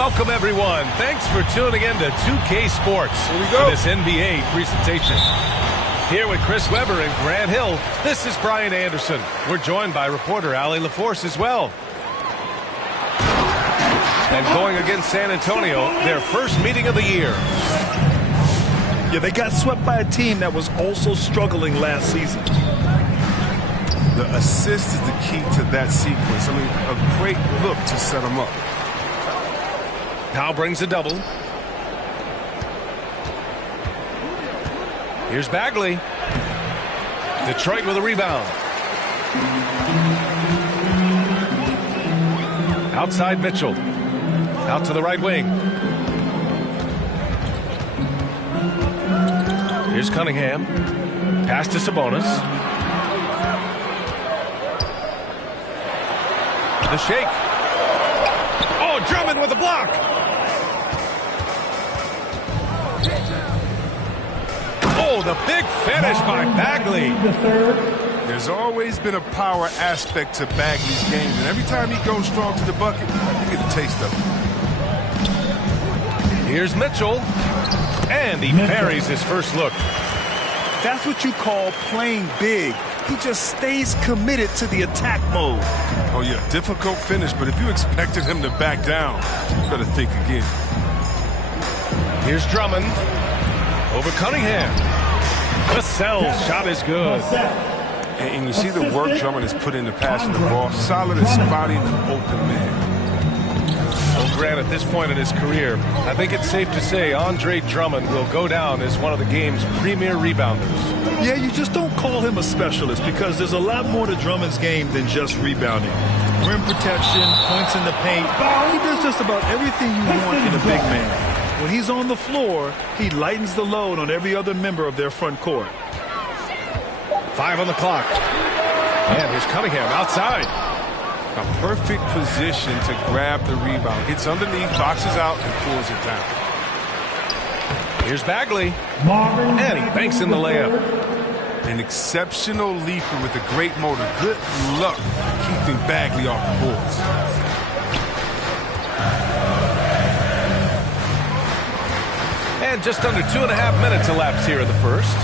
Welcome, everyone. Thanks for tuning in to 2K Sports for this NBA presentation. Here with Chris Webber and Grant Hill, this is Brian Anderson. We're joined by reporter Allie LaForce as well. And going against San Antonio, their first meeting of the year. Yeah, they got swept by a team that was also struggling last season. The assist is the key to that sequence. I mean, a great look to set them up. Powell brings a double. Here's Bagley. Detroit with a rebound. Outside Mitchell. Out to the right wing. Here's Cunningham. Pass to Sabonis. The shake. Oh, Drummond with a block. Oh, the big finish by Bagley. There's always been a power aspect to Bagley's game, and every time he goes strong to the bucket, you get a taste of it. Here's Mitchell, and he buries his first look. That's what you call playing big. He just stays committed to the attack mode. Oh, yeah, difficult finish, but if you expected him to back down, you better think again. Here's Drummond. Over Cunningham. Vassell's shot is good. And you see the work Drummond has put into passing the ball. Solid at spotting an open man. Well, Grant, at this point in his career, I think it's safe to say Andre Drummond will go down as one of the game's premier rebounders. Yeah, you just don't call him a specialist because there's a lot more to Drummond's game than just rebounding. Rim protection, points in the paint. He does just about everything you want in a big man. When he's on the floor, he lightens the load on every other member of their front court. 5 on the clock. And here's Cunningham outside. A perfect position to grab the rebound. Gets underneath, boxes out, and pulls it down. Here's Bagley. And he banks in the layup. An exceptional leaper with a great motor. Good luck keeping Bagley off the boards. And just under 2.5 minutes elapsed here in the first.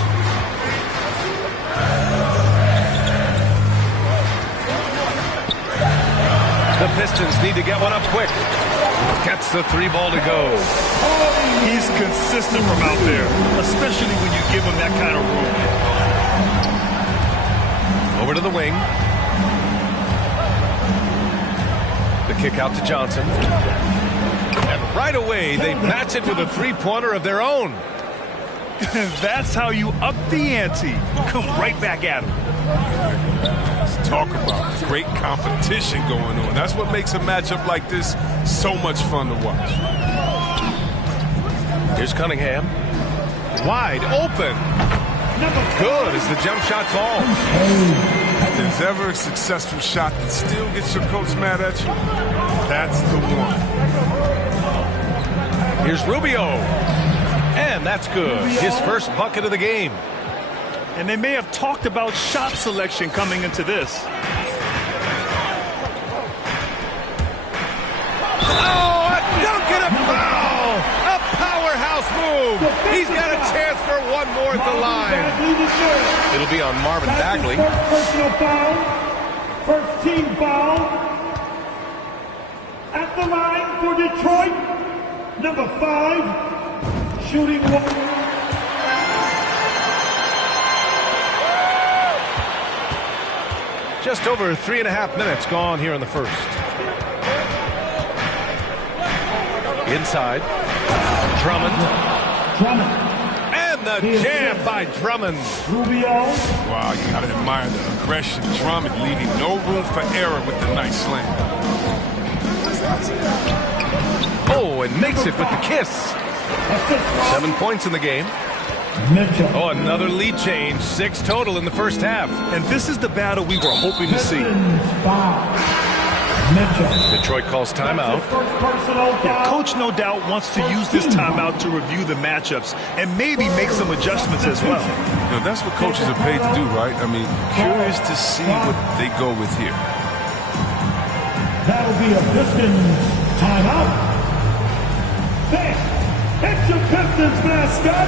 The Pistons need to get one up quick. Gets the 3 ball to go. He's consistent from out there, especially when you give him that kind of room. Over to the wing. The kick out to Johnson. And right away, they match it with a 3-pointer of their own. That's how you up the ante. Come right back at him. Let's talk about great competition going on. That's what makes a matchup like this so much fun to watch. Here's Cunningham. Wide open. Good as the jump shot falls. If there's ever a successful shot that still gets your coach mad at you, that's the one. Here's Rubio. And that's good. His first bucket of the game. And they may have talked about shot selection coming into this. Oh, a dunk and a foul! A powerhouse move! He's got a chance for one more at the line. It'll be on Marvin Bagley. First personal foul. First team foul. At the line for Detroit. Number 5, shooting one. Just over 3.5 minutes gone here in the first. Inside. Drummond. And the jam by Drummond. Rubio. Wow, you gotta admire the aggression. Drummond leaving no room for error with the nice slam. Oh, and makes it with the kiss. 7 points in the game. Mitchell. Oh, another lead change. 6 total in the first half. And this is the battle we were hoping to see. Mitchell. Detroit calls timeout. First personal foul. Yeah, Coach no doubt wants to use this timeout to review the matchups and maybe make some adjustments as well. You know, that's what coaches are paid to do, right? I mean, curious to see what they go with here. That'll be a Pistons timeout. your Pistons mascot,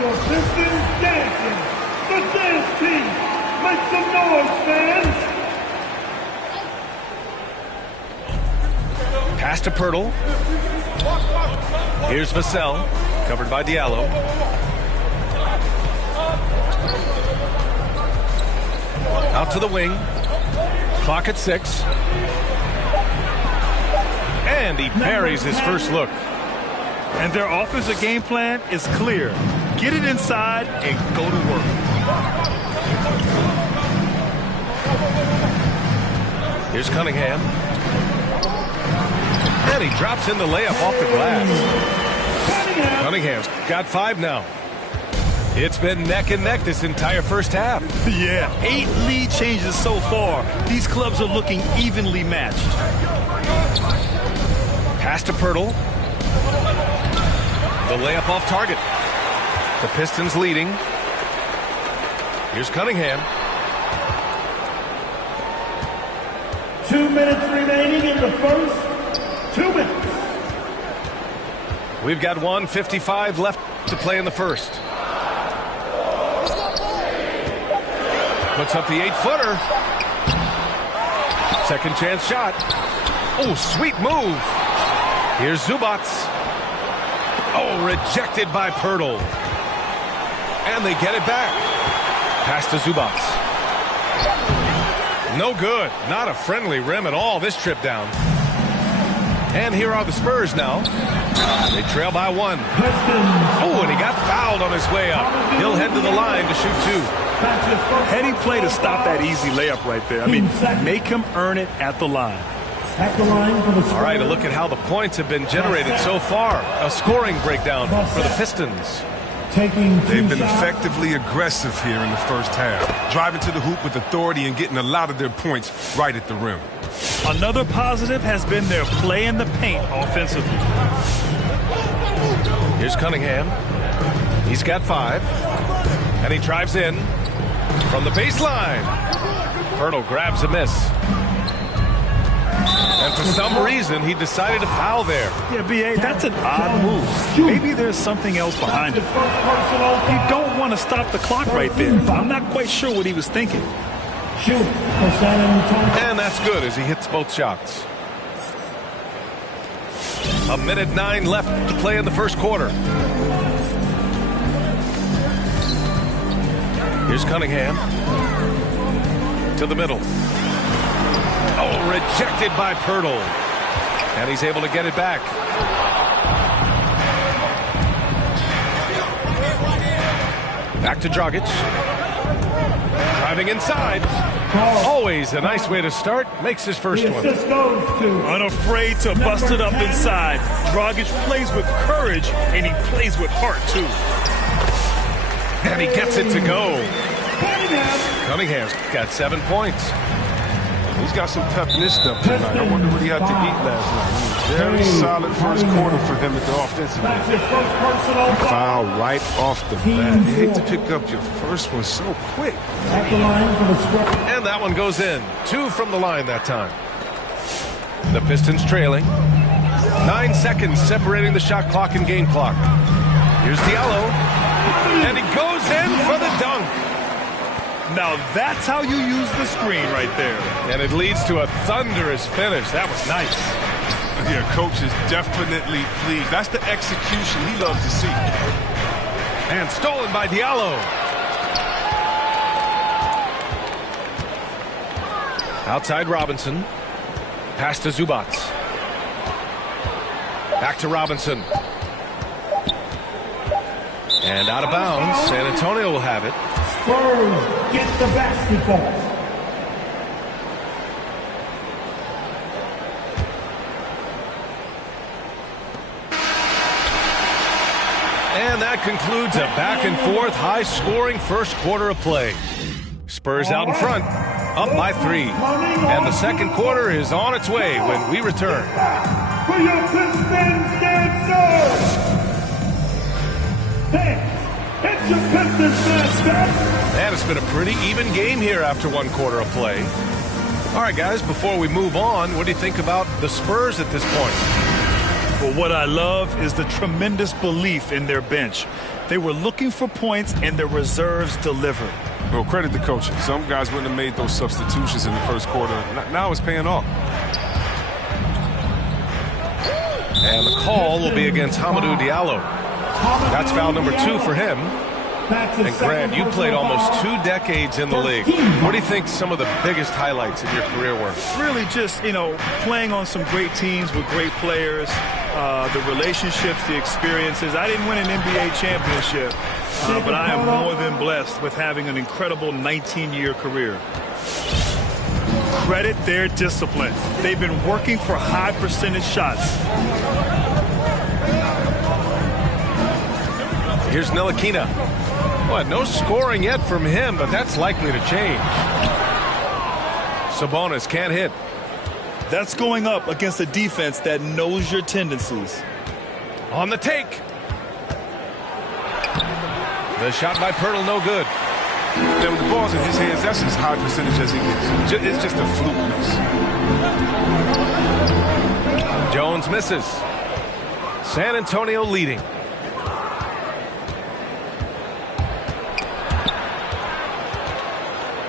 your Pistons dancing. The dance team. Make some noise, fans. Pass to Pirtle. Here's Vassell, covered by Diallo. Out to the wing. Clock at 6. And he buries his first look. And their offensive game plan is clear. Get it inside and go to work. Here's Cunningham. And he drops in the layup off the glass. Cunningham's got 5 now. It's been neck and neck this entire first half. Yeah, 8 lead changes so far. These clubs are looking evenly matched. Pass to Pirtle. The layup off target. The Pistons leading. Here's Cunningham. 2 minutes remaining in the first. 2 minutes. We've got 1:55 left to play in the first. Puts up the 8-footer. Second chance shot. Oh, sweet move. Here's Zubac. Oh, rejected by Pirtle. And they get it back. Pass to Zubac. No good. Not a friendly rim at all this trip down. And here are the Spurs now. They trail by 1. Oh, and he got fouled on his way up. He'll head to the line to shoot 2. Heady play to stop that easy layup right there. I mean, make him earn it at the line. At the line for the Spurs. All right, a look at how the points have been generated so far. A scoring breakdown for the Pistons. They've been effectively aggressive here in the first half, driving to the hoop with authority and getting a lot of their points right at the rim. Another positive has been their play in the paint offensively. Here's Cunningham. He's got 5. And he drives in from the baseline. Pirtle grabs a miss. And for some reason, he decided to foul there. Yeah, B.A., that's an odd move. Maybe there's something else behind it. You don't want to stop the clock right there. I'm not quite sure what he was thinking. And that's good as he hits both shots. 1:09 left to play in the first quarter. Here's Cunningham. To the middle. Oh, rejected by Pirtle. And he's able to get it back. Back to Dragic. Driving inside. Always a nice way to start. Makes his first one. Unafraid to bust it up inside. Dragic plays with courage, and he plays with heart, too. And he gets it to go. Cunningham's got 7 points. He's got some pep in his step tonight. I wonder what he had to eat last night. Very solid first quarter for him at the offensive end. Foul right off the bat. You hate to pick up your first one so quick. And that one goes in. 2 from the line that time. The Pistons trailing. 9 seconds separating the shot clock and game clock. Here's Diallo. And he goes in for the dunk. Now that's how you use the screen right there. And it leads to a thunderous finish. That was nice. Yeah, coach is definitely pleased. That's the execution he loves to see. And stolen by Diallo. Outside Robinson. Pass to Zubac. Back to Robinson. And out of bounds. San Antonio will have it. Spurs get the basketball. And that concludes a back-and-forth, high-scoring first quarter of play. Spurs out in front, up by 3. And the second quarter is on its way when we return. For your Pistons dancers! Dance! It's your Pistons dance! And it's been a pretty even game here after one quarter of play. All right, guys, before we move on, what do you think about the Spurs at this point? Well, what I love is the tremendous belief in their bench. They were looking for points, and their reserves delivered. Well, credit the coaching. Some guys wouldn't have made those substitutions in the first quarter. Now it's paying off. And the call will be against Hamidou Diallo. That's foul number 2 for him. And Grant, you played almost 2 decades in the league. What do you think some of the biggest highlights of your career were? Really just, playing on some great teams with great players, the relationships, the experiences. I didn't win an NBA championship, but I am more than blessed with having an incredible 19-year career. Credit their discipline. They've been working for high percentage shots. Here's Ntilikina. Well, no scoring yet from him, but that's likely to change. Sabonis can't hit. That's going up against a defense that knows your tendencies. On the take. The shot by Poeltl, no good. Now, with the ball's in his hands, that's as high percentage as he gets. It's just a fluke miss. Jones misses. San Antonio leading.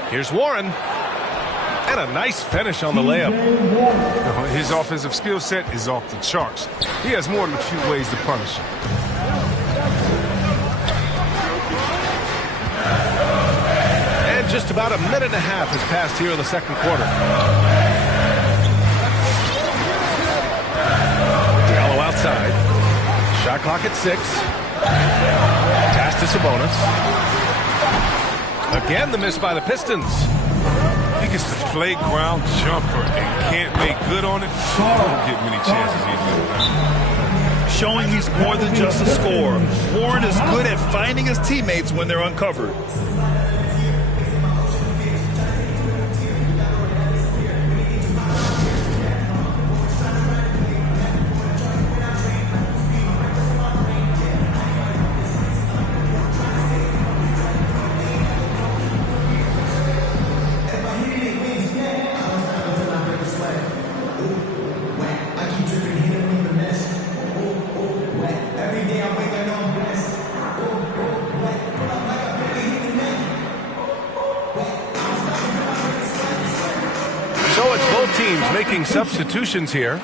Here's Warren. And a nice finish on the layup. His offensive skill set is off the charts. He has more than a few ways to punish him. And just about a minute and a half has passed here in the second quarter. Diallo outside. Shot clock at 6. Pass to Sabonis. Again, the miss by the Pistons. He gets the playground jumper and can't make good on it. Don't get many chances either. Showing he's more than just a scorer. Warren is good at finding his teammates when they're uncovered. Making substitutions here.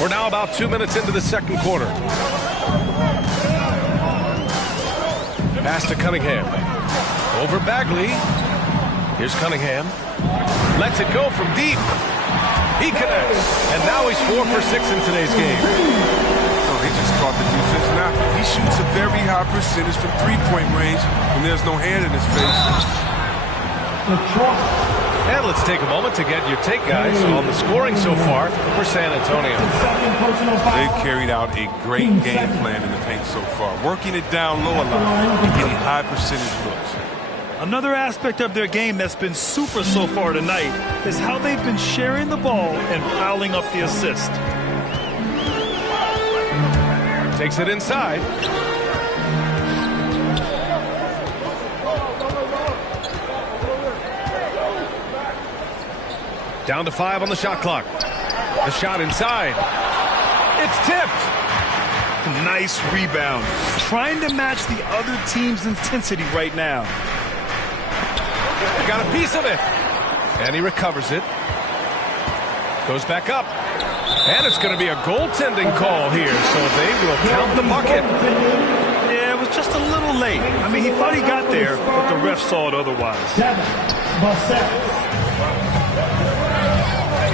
We're now about 2 minutes into the second quarter. Pass to Cunningham. Over Bagley. Here's Cunningham. Lets it go from deep. He connects. And now he's 4 for 6 in today's game. He just caught the defense knocking. He shoots a very high percentage from three-point range, and there's no hand in his face. And let's take a moment to get your take, guys, on the scoring so far for San Antonio. They've carried out a great game plan in the paint so far, working it down low a lot and getting high percentage looks. Another aspect of their game that's been super so far tonight is how they've been sharing the ball and piling up the assist. Takes it inside. Down to 5 on the shot clock. The shot inside. It's tipped. Nice rebound. Trying to match the other team's intensity right now. Got a piece of it. And he recovers it. Goes back up. And it's going to be a goaltending call here, so they will count the bucket. Yeah, it was just a little late. I mean, he thought he got there, but the ref saw it otherwise.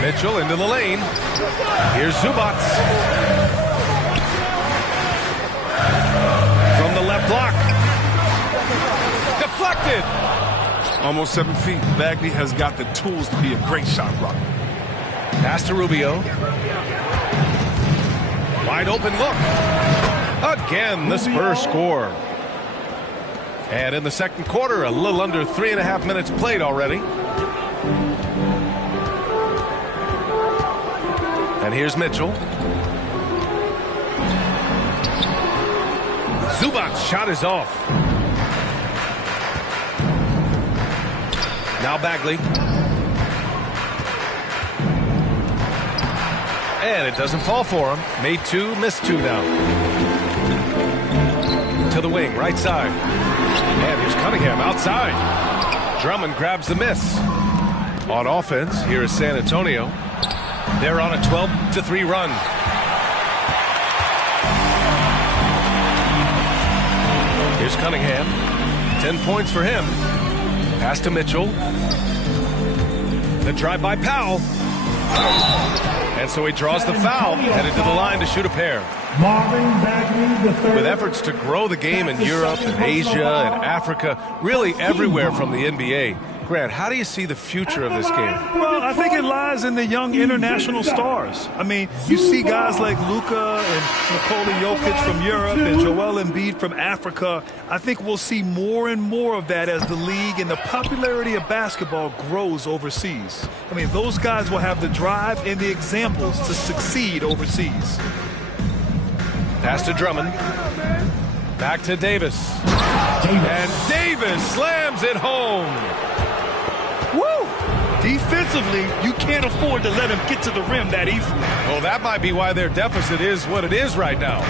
Mitchell into the lane. Here's Zubac. From the left block. Deflected. Almost 7 feet. Bagley has got the tools to be a great shot blocker. Pass to Rubio. Wide open look. Again, the Spurs score. And in the second quarter, a little under 3.5 minutes played already. And here's Mitchell. Zubac's shot is off. Now Bagley. And it doesn't fall for him. Made two, missed two now. To the wing, right side. And here's Cunningham outside. Drummond grabs the miss. On offense, here is San Antonio. They're on a 12-3 run. Here's Cunningham. 10 points for him. Pass to Mitchell. The drive by Powell. And so he draws the foul, headed to the line to shoot a pair. With efforts to grow the game in Europe and Asia and Africa, really everywhere from the NBA. Grant, how do you see the future of this game? Well, I think it lies in the young international stars. I mean, you see guys like Luka and Nikola Jokic from Europe and Joel Embiid from Africa. I think we'll see more and more of that as the league and the popularity of basketball grows overseas. I mean, those guys will have the drive and the examples to succeed overseas. Pass to Drummond. Back to Davis. And Davis slams it home. Woo! Defensively, you can't afford to let him get to the rim that easily. Well, that might be why their deficit is what it is right now.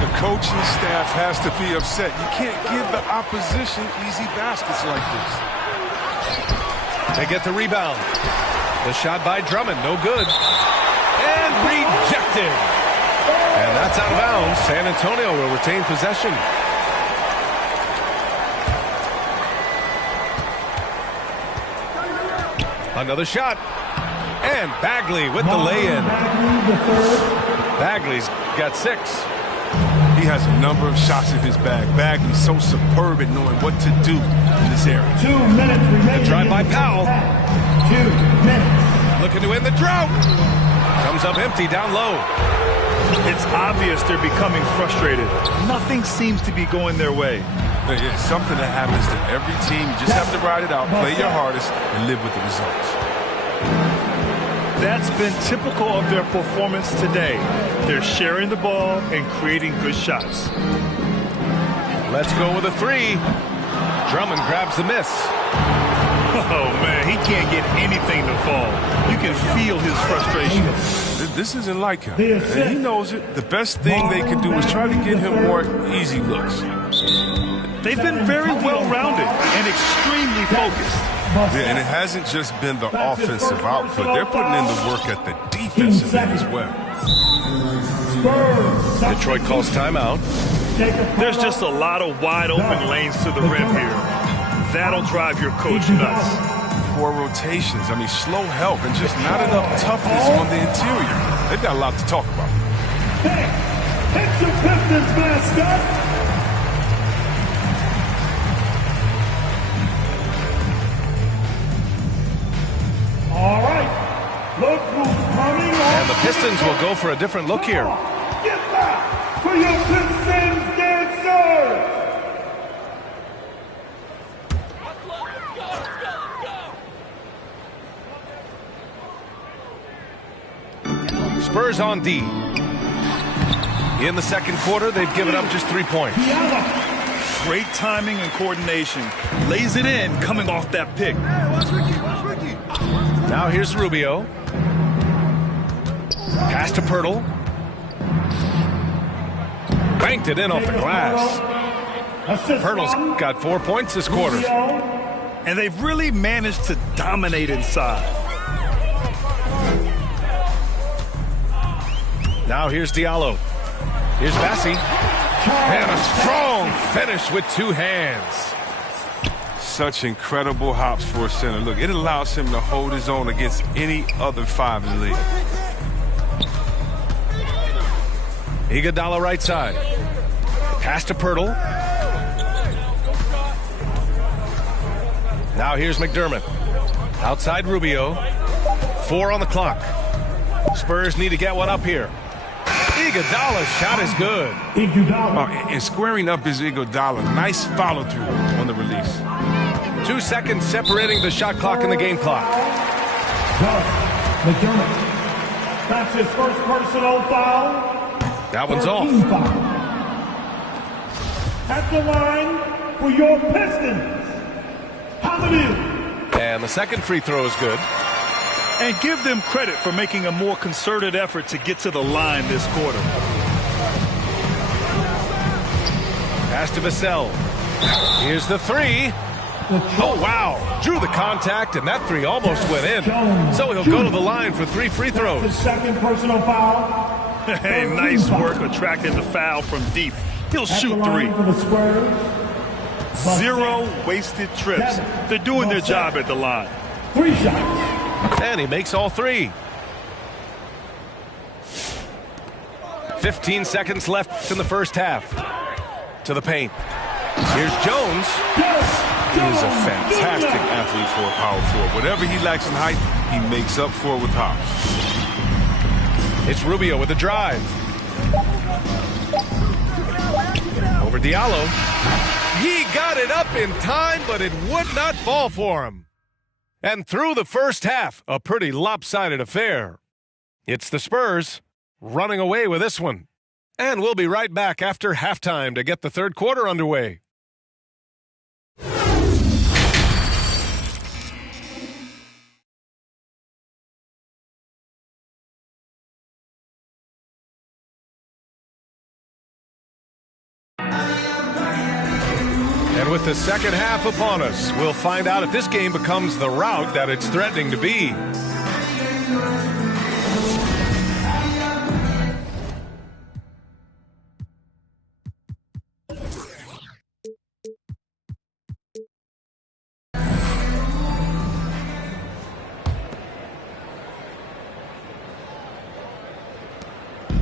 The coaching staff has to be upset. You can't give the opposition easy baskets like this. They get the rebound. The shot by Drummond, no good. And rejected. And that's out of bounds. San Antonio will retain possession. Another shot. And Bagley with the lay-in. Bagley's got 6. He has a number of shots in his bag. Bagley's so superb at knowing what to do in this area. 2 minutes remaining. The drive by Powell. 2 minutes. Looking to end the drought. Comes up empty down low. It's obvious they're becoming frustrated. Nothing seems to be going their way. It's something that happens to every team. You just have to ride it out, play your hardest, and live with the results. That's been typical of their performance today. They're sharing the ball and creating good shots. Let's go with a 3. Drummond grabs the miss. Oh, man, he can't get anything to fall. You can feel his frustration. This isn't like him, and he knows it. The best thing they can do is try to get him more easy looks. They've been very well-rounded and extremely focused. Yeah, and it hasn't just been the offensive output. They're putting in the work at the defensive end as well. Detroit calls timeout. There's just a lot of wide-open lanes to the rim here. That'll drive your coach nuts. 4 rotations. I mean, slow help and just not enough toughness on the interior. They've got a lot to talk about. Hey, it's your Pistons mascot. All right, look who's coming on. And the Pistons will go for a different look here. Get back for your Pistons dancers. Spurs on D. In the second quarter, they've given up just 3 points. Great timing and coordination. Lays it in coming off that pick. Now here's Rubio. Pass to Pirtle. Banked it in off the glass. Pirtle's got 4 points this quarter. And they've really managed to dominate inside. Now here's Diallo. Here's Bassi. And a strong finish with 2 hands. Such incredible hops for a center. Look, it allows him to hold his own against any other 5 in the league. Iguodala right side. Pass to Pirtle. Now here's McDermott. Outside Rubio. 4 on the clock. Spurs need to get one up here. Iguodala's shot is good. And squaring up is Iguodala. Nice follow-through on the release. 2 seconds separating the shot clock and the game clock. McDermott. That's his first personal foul. That one's off. At the line for your Pistons, Hamidou. And the second free throw is good. And give them credit for making a more concerted effort to get to the line this quarter. Pass to Vassell. Here's the three. Oh, wow. Drew the contact, and that three almost went in. So he'll go to the line for 3 free throws. His second personal foul. Hey, nice work attracting the foul from deep. He'll shoot 3. 0 wasted trips. They're doing their job at the line. 3 shots. And he makes all 3. 15 seconds left in the first half. To the paint. Here's Jones. He is a fantastic athlete for a power forward. Whatever he lacks in height, he makes up for it with hops. It's Rubio with the drive. Over Diallo. He got it up in time, but it would not fall for him. And through the first half, a pretty lopsided affair. It's the Spurs running away with this one. And we'll be right back after halftime to get the third quarter underway. And with the second half upon us, we'll find out if this game becomes the rout that it's threatening to be.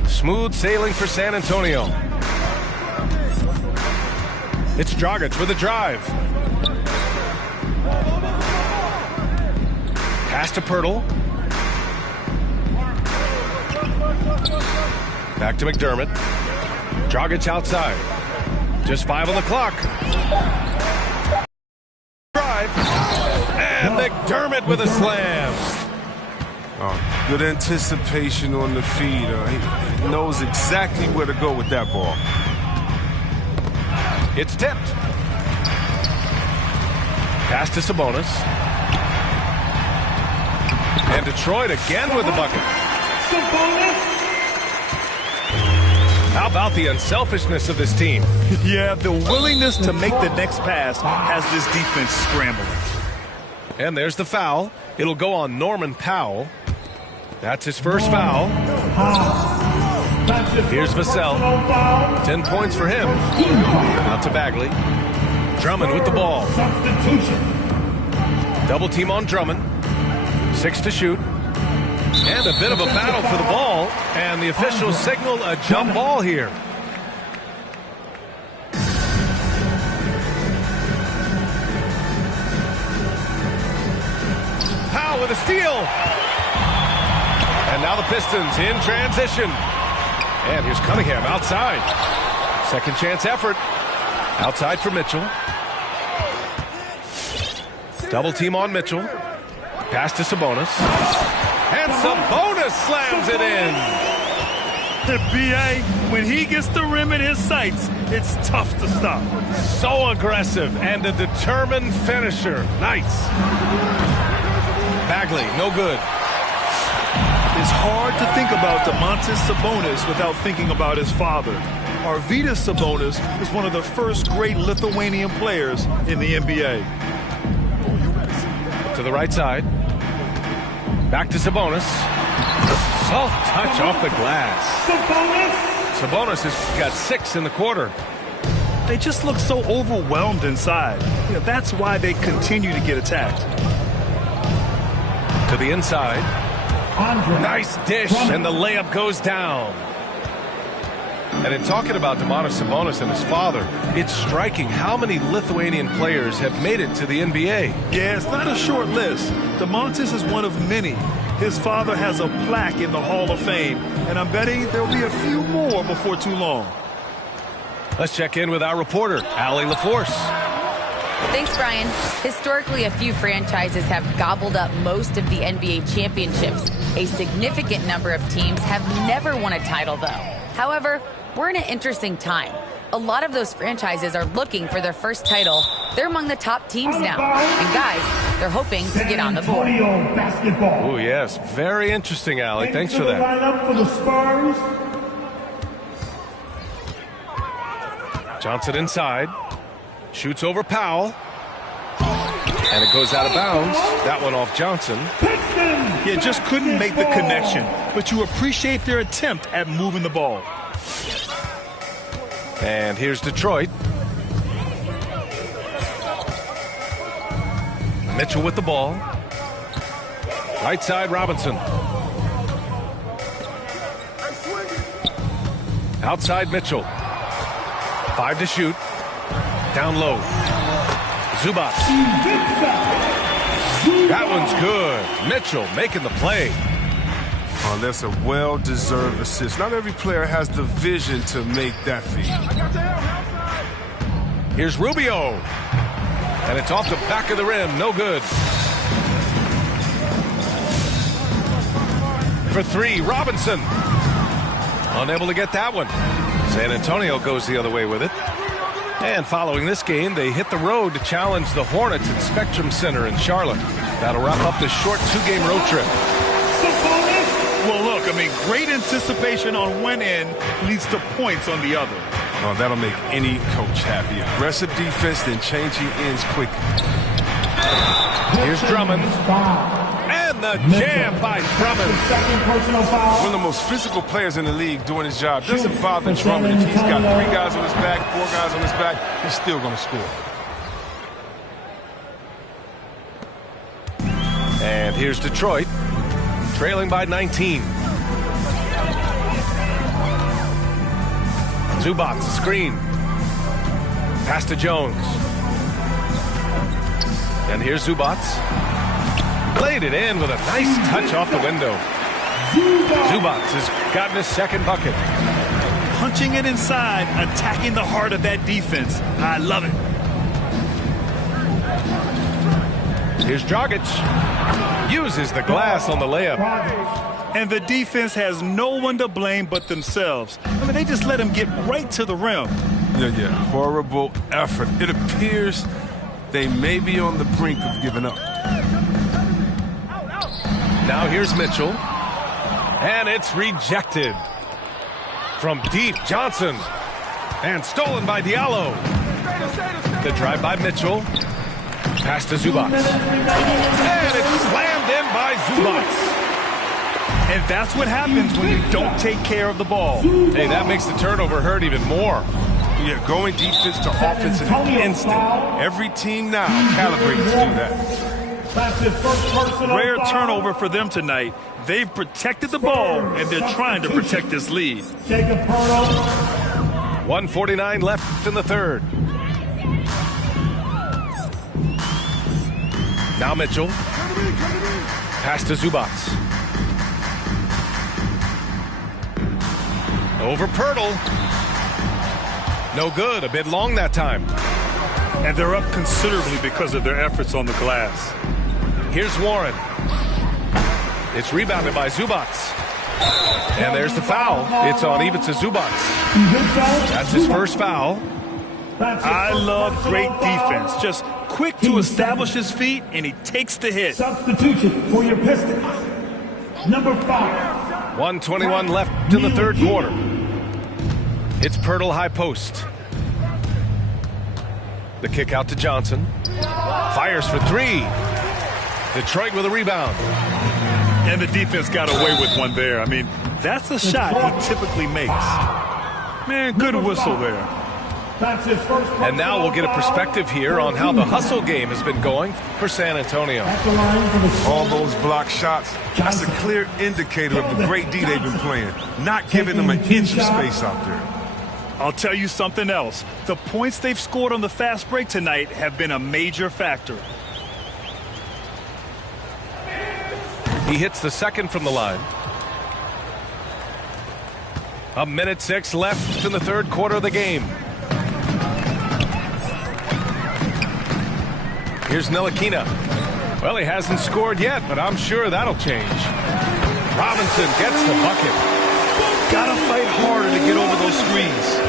Smooth sailing for San Antonio. It's Dragic with a drive. Pass to Pirtle. Back to McDermott. Dragic outside. Just 5 on the clock. Drive. And McDermott with a slam. Oh, good anticipation on the feed. He knows exactly where to go with that ball. It's tipped. Pass to Sabonis. And Detroit again with the bucket. How about the unselfishness of this team? Yeah, the willingness to make the next pass has this defense scrambling. And there's the foul. It'll go on Norman Powell. That's his first foul. Here's Vassell. 10 points for him. Out to Bagley. Drummond with the ball. Double team on Drummond. 6 to shoot. And a bit of a battle for the ball. And the officials signal a jump ball here. Powell with a steal. And now the Pistons in transition. And here's Cunningham outside. Second chance effort. Outside for Mitchell. Double team on Mitchell. Pass to Sabonis. And Sabonis slams it in. The B.A., when he gets the rim in his sights, it's tough to stop. So aggressive and a determined finisher. Nice. Bagley, no good. It's hard to think about Domantas Sabonis without thinking about his father. Arvydas Sabonis is one of the first great Lithuanian players in the NBA. To the right side. Back to Sabonis. Soft touch off the glass. Sabonis has got 6 in the quarter. They just look so overwhelmed inside. You know, that's why they continue to get attacked. To the inside. Nice dish, and the layup goes down. And in talking about Domantas Sabonis and his father, it's striking how many Lithuanian players have made it to the NBA. Yeah, it's not a short list. Domantas is one of many. His father has a plaque in the Hall of Fame, and I'm betting there'll be a few more before too long. Let's check in with our reporter, Allie LaForce. Thanks, Brian. Historically, a few franchises have gobbled up most of the NBA championships. A significant number of teams have never won a title, though. However, we're in an interesting time. A lot of those franchises are looking for their first title. They're among the top teams now. And guys, they're hoping to get on the board. Oh, yes. Very interesting, Allie. Thanks for that. Lineup for the Spurs. Johnson inside. Shoots over Powell. And it goes out of bounds. That one off Johnson. Yeah, just couldn't make the connection. But you appreciate their attempt at moving the ball. And here's Detroit. Mitchell with the ball. Right side, Robinson. Outside, Mitchell. 5 to shoot. Down low. Zubac. That one's good. Mitchell making the play. Oh, that's a well-deserved assist. Not every player has the vision to make that feed. Here's Rubio. And it's off the back of the rim. No good. For 3, Robinson. Unable to get that one. San Antonio goes the other way with it. And following this game, they hit the road to challenge the Hornets at Spectrum Center in Charlotte. That'll wrap up this short 2-game road trip. Well, look, I mean, great anticipation on one end leads to points on the other. Oh, that'll make any coach happy. Aggressive defense, then changing ends quickly. Here's Drummond. And the jam by Drummond. One of the most physical players in the league doing his job. Doesn't bother Drummond. If he's got 3 guys on his back, 4 guys on his back, he's still going to score. And here's Detroit, trailing by 19. Zubac, screen. Pass to Jones. And here's Zubac. Played it in with a nice touch off the window. Zubac has gotten his second bucket. Punching it inside, attacking the heart of that defense. I love it. Here's Dragic. Uses the glass on the layup. And the defense has no one to blame but themselves. I mean, they just let him get right to the rim. Yeah. Horrible effort. It appears they may be on the brink of giving up. Now here's Mitchell. And it's rejected. From deep, Johnson. And stolen by Diallo. The drive by Mitchell. Pass to Zubac. And it's slammed in by Zubac. And that's what happens when you don't take care of the ball. Hey, that makes the turnover hurt even more. Yeah, going defense to offense in an instant. Every team now calibrated to do that. Rare turnover for them tonight. They've protected the ball, and they're trying to protect this lead. 1:49 left in the third. Now Mitchell. Pass to Zubac. Over Pirtle. No good. A bit long that time. And they're up considerably because of their efforts on the glass. Here's Warren. It's rebounded by Zubac. And there's the foul. It's on Ivica Zubac. That's his first foul. I love great defense. Just quick to establish his feet, and he takes the hit. Substitution for your Pistons. Number 5. 1:21 left in the third quarter. It's Pirtle high post. The kick out to Johnson. Fires for 3. Detroit with a rebound. And the defense got away with one there. I mean, that's a shot he typically makes. Man, good whistle there. And now we'll get a perspective here on how the hustle game has been going for San Antonio. All those block shots, that's a clear indicator of the great D they've been playing. Not giving them an inch of space out there. I'll tell you something else. The points they've scored on the fast break tonight have been a major factor. He hits the second from the line. 1:06 left in the third quarter of the game. Here's Ntilikina. Well, he hasn't scored yet, but I'm sure that'll change. Robinson gets the bucket. Gotta fight harder to get over those screens.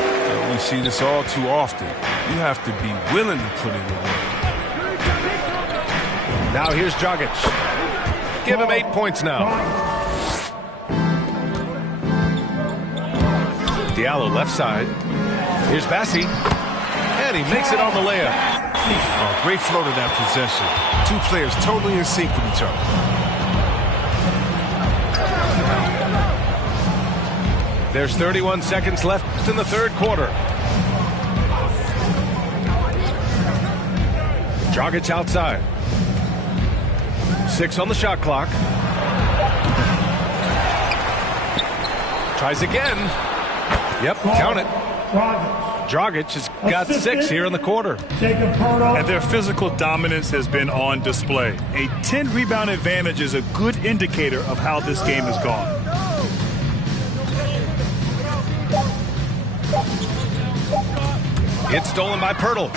We see this all too often. You have to be willing to put in the work. Now here's Dragic. Give him 8 points now. Diallo left side. Here's Bassi. And he makes it on the layup. Oh, great flow to that possession. Two players totally in sync with each other. There's 31 seconds left in the third quarter. Dragic outside. 6 on the shot clock. Tries again. Yep, count it. Dragic has got 6 here in the quarter. And their physical dominance has been on display. A 10-rebound advantage is a good indicator of how this game has gone. It's stolen by Poeltl.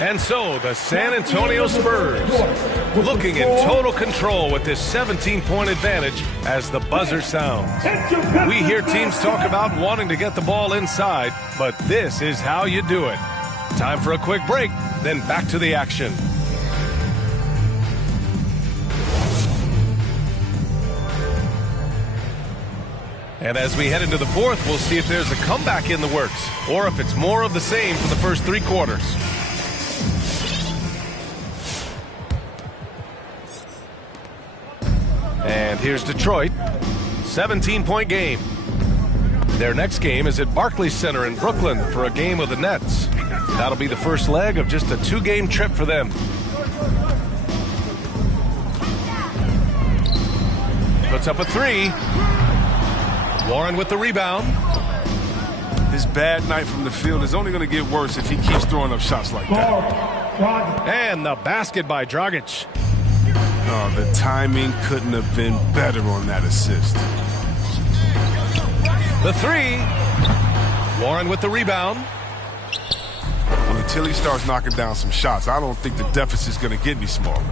And so the San Antonio Spurs looking in total control with this 17-point advantage as the buzzer sounds. We hear teams talk about wanting to get the ball inside, but this is how you do it. Time for a quick break, then back to the action. And as we head into the fourth, we'll see if there's a comeback in the works or if it's more of the same for the first 3 quarters. And here's Detroit, 17-point game. Their next game is at Barclays Center in Brooklyn for a game with the Nets. That'll be the first leg of just a 2-game trip for them. Puts up a 3. Warren with the rebound. His bad night from the field is only going to get worse if he keeps throwing up shots like that. And the basket by Dragic. Oh, the timing couldn't have been better on that assist. The 3. Warren with the rebound. Well, until he starts knocking down some shots, I don't think the deficit's going to get any smaller.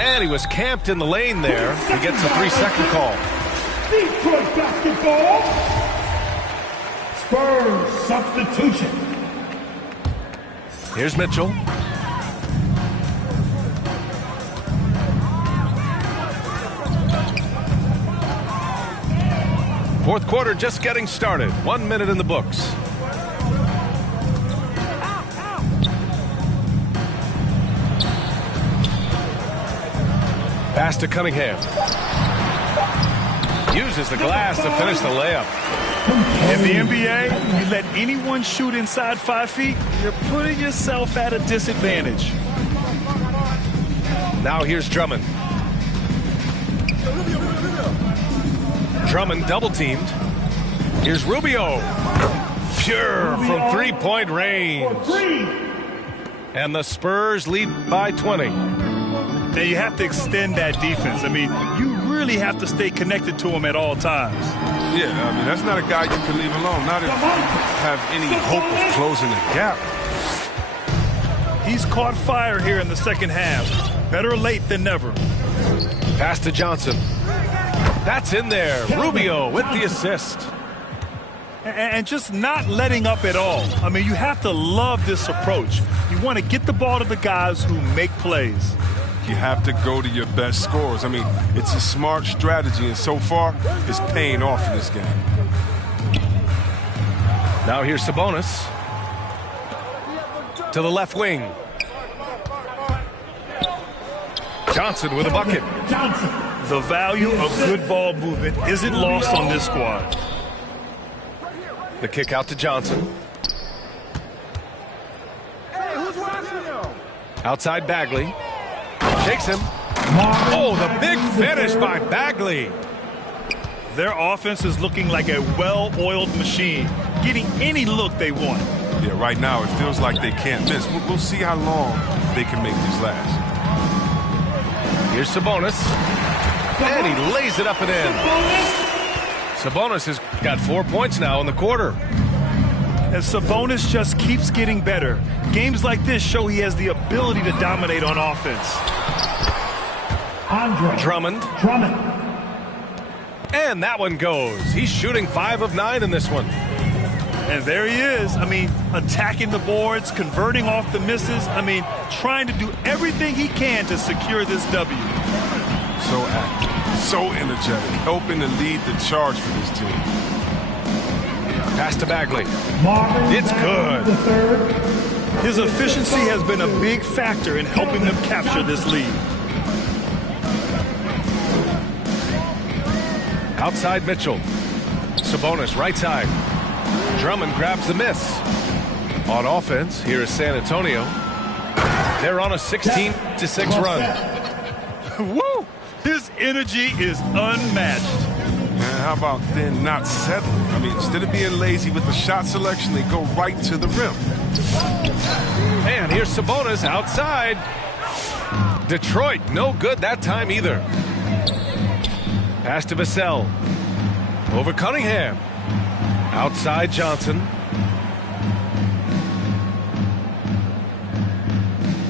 And he was camped in the lane there. He gets a 3-second call. Detroit basketball. Spurs substitution. Here's Mitchell. Fourth quarter just getting started. 1 minute in the books. Pass to Cunningham. Uses the glass to finish the layup. In the NBA, you let anyone shoot inside 5 feet, you're putting yourself at a disadvantage. Now here's Drummond. Drummond double-teamed. Here's Rubio. Pure from 3-point range. And the Spurs lead by 20. Now you have to extend that defense. I mean, you really have to stay connected to him at all times. Yeah, I mean, that's not a guy you can leave alone. Not if you have any hope of closing the gap. He's caught fire here in the second half. Better late than never. Pass to Johnson. That's in there. Rubio with the assist. And just not letting up at all. I mean, you have to love this approach. You want to get the ball to the guys who make plays. You have to go to your best scorers. I mean, it's a smart strategy, and so far, it's paying off in this game. Now here's Sabonis. To the left wing. Johnson with a bucket. The value of good ball movement isn't lost on this squad. The kick out to Johnson. Outside Bagley. Takes him. Oh, the big finish by Bagley. Their offense is looking like a well-oiled machine, getting any look they want. Yeah, right now it feels like they can't miss. We'll see how long they can make these last. Here's Sabonis. And he lays it up and in. Sabonis has got 4 points now in the quarter. And Sabonis just keeps getting better. Games like this show he has the ability to dominate on offense. Drummond. And that one goes. He's shooting 5 of 9 in this one. And there he is. I mean, attacking the boards, converting off the misses. I mean, trying to do everything he can to secure this W. So active, so energetic, helping to lead the charge for this team. Pass to Bagley. It's good. His efficiency has been a big factor in helping them capture this lead. Outside Mitchell. Sabonis right side. Drummond grabs the miss. On offense, here is San Antonio. They're on a 16-6 run. Woo! His energy is unmatched. Man, how about then not settling? I mean, instead of being lazy with the shot selection, they go right to the rim. And here's Sabonis outside. Detroit, no good that time either. Pass to Vassell. Over Cunningham. Outside Johnson.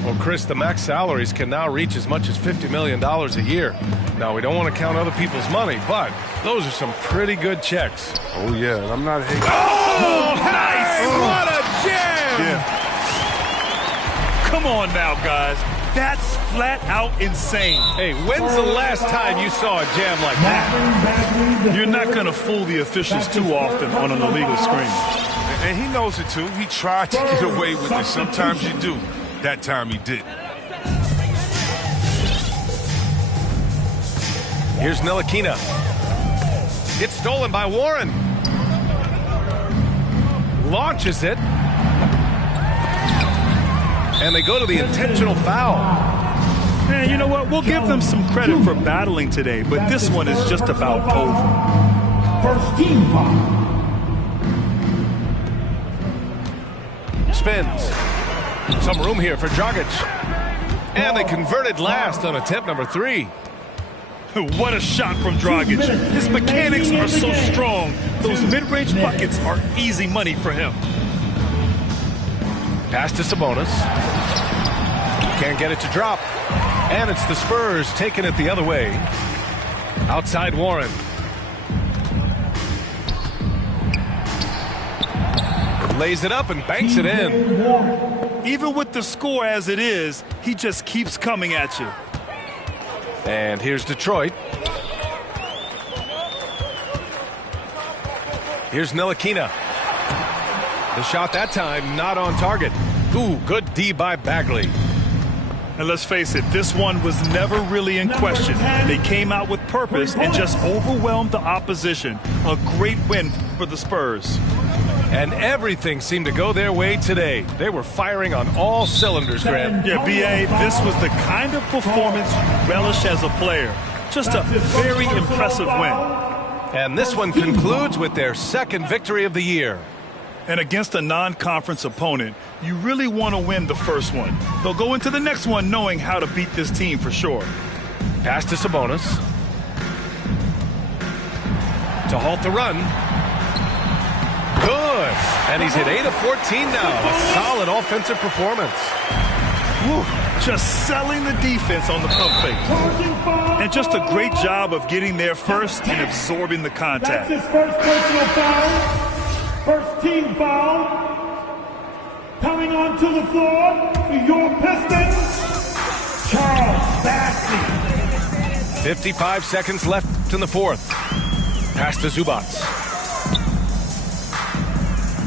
Well, Chris, the max salaries can now reach as much as $50 million a year. Now, we don't want to count other people's money, but those are some pretty good checks. Oh, yeah, and I'm not hating. Oh, nice! What a jam! Yeah. Come on now, guys. That's flat out insane. Hey, when's the last time you saw a jam like that? You're not going to fool the officials too often on an illegal screen. And he knows it, too. He tried to get away with it. Sometimes you do. That time he did. Here's Ntilikina. It's stolen by Warren. Launches it. And they go to the intentional foul. Man, you know what? We'll give them some credit for battling today, but this one is just about over. First team foul. Spins. Some room here for Dragic. And they converted last on attempt number 3. What a shot from Dragic. His mechanics are so strong. Those mid-range buckets are easy money for him. Pass to Sabonis. Can't get it to drop. And it's the Spurs taking it the other way. Outside Warren. Lays it up and banks it in. Even with the score as it is, he just keeps coming at you. And here's Detroit. Here's Ntilikina. The shot that time not on target. Ooh, good D by Bagley. And let's face it, this one was never really in question. They came out with purpose and just overwhelmed the opposition. A great win for the Spurs. And everything seemed to go their way today. They were firing on all cylinders, Grant. Yeah, B.A., this was the kind of performance you relish as a player. Just a very impressive win. And this one concludes with their second victory of the year. And against a non-conference opponent, you really want to win the first one. They'll go into the next one knowing how to beat this team for sure. Pass to Sabonis. To halt the run. Good. And he's hit 8 of 14 now. A solid offensive performance. Whew. Just selling the defense on the pump fake. And just a great job of getting there first and absorbing the contact. That's his first personal foul. First team foul. Coming onto the floor for your Pistons, Charles Bassey. 55 seconds left in the fourth. Pass to Zubac.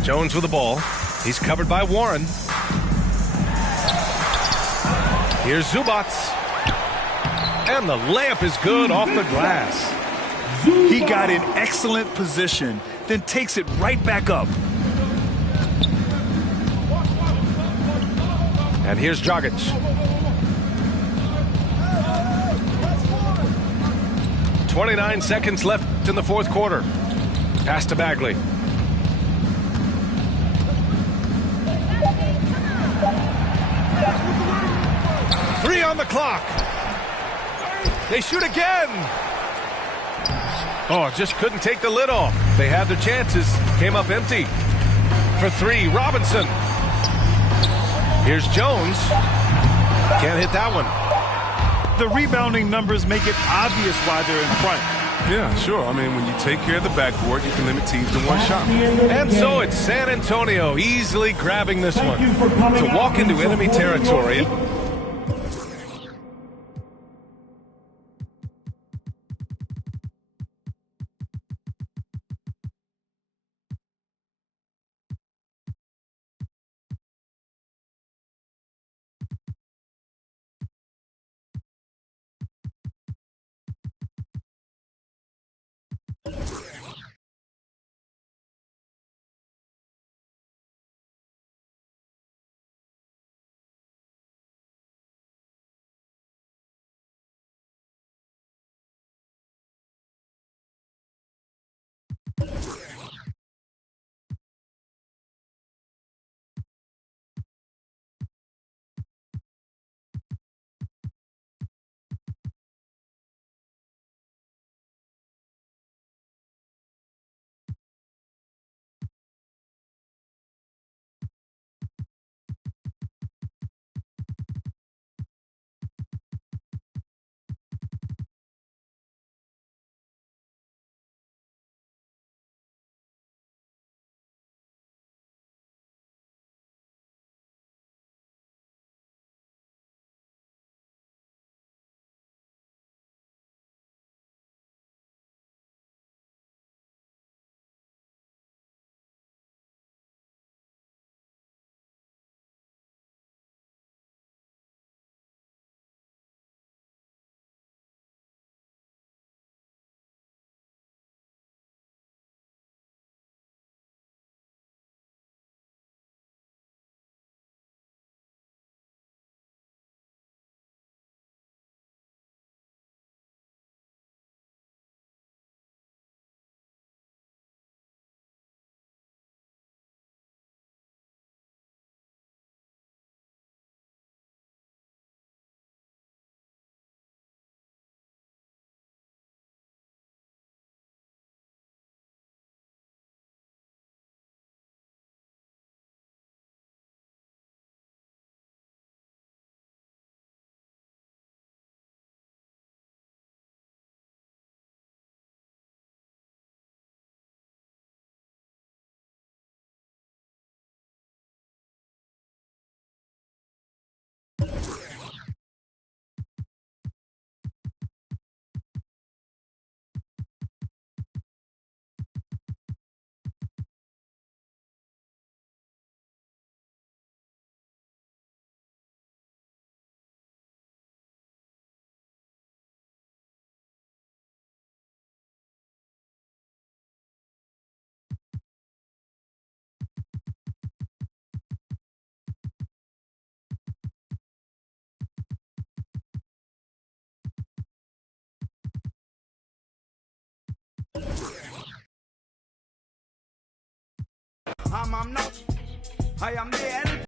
Jones with the ball. He's covered by Warren. Here's Zubac. And the layup is good off the glass. He got in excellent position, then takes it right back up. And here's Dragic. .29 seconds left in the fourth quarter. Pass to Bagley. 3 on the clock. They shoot again. Oh, just couldn't take the lid off. They had their chances. Came up empty. For 3, Robinson. Here's Jones. Can't hit that one. The rebounding numbers make it obvious why they're in front. Yeah, sure. I mean, when you take care of the backboard, you can limit teams to one shot. And so it's San Antonio easily grabbing this one. To walk into enemy territory. I am the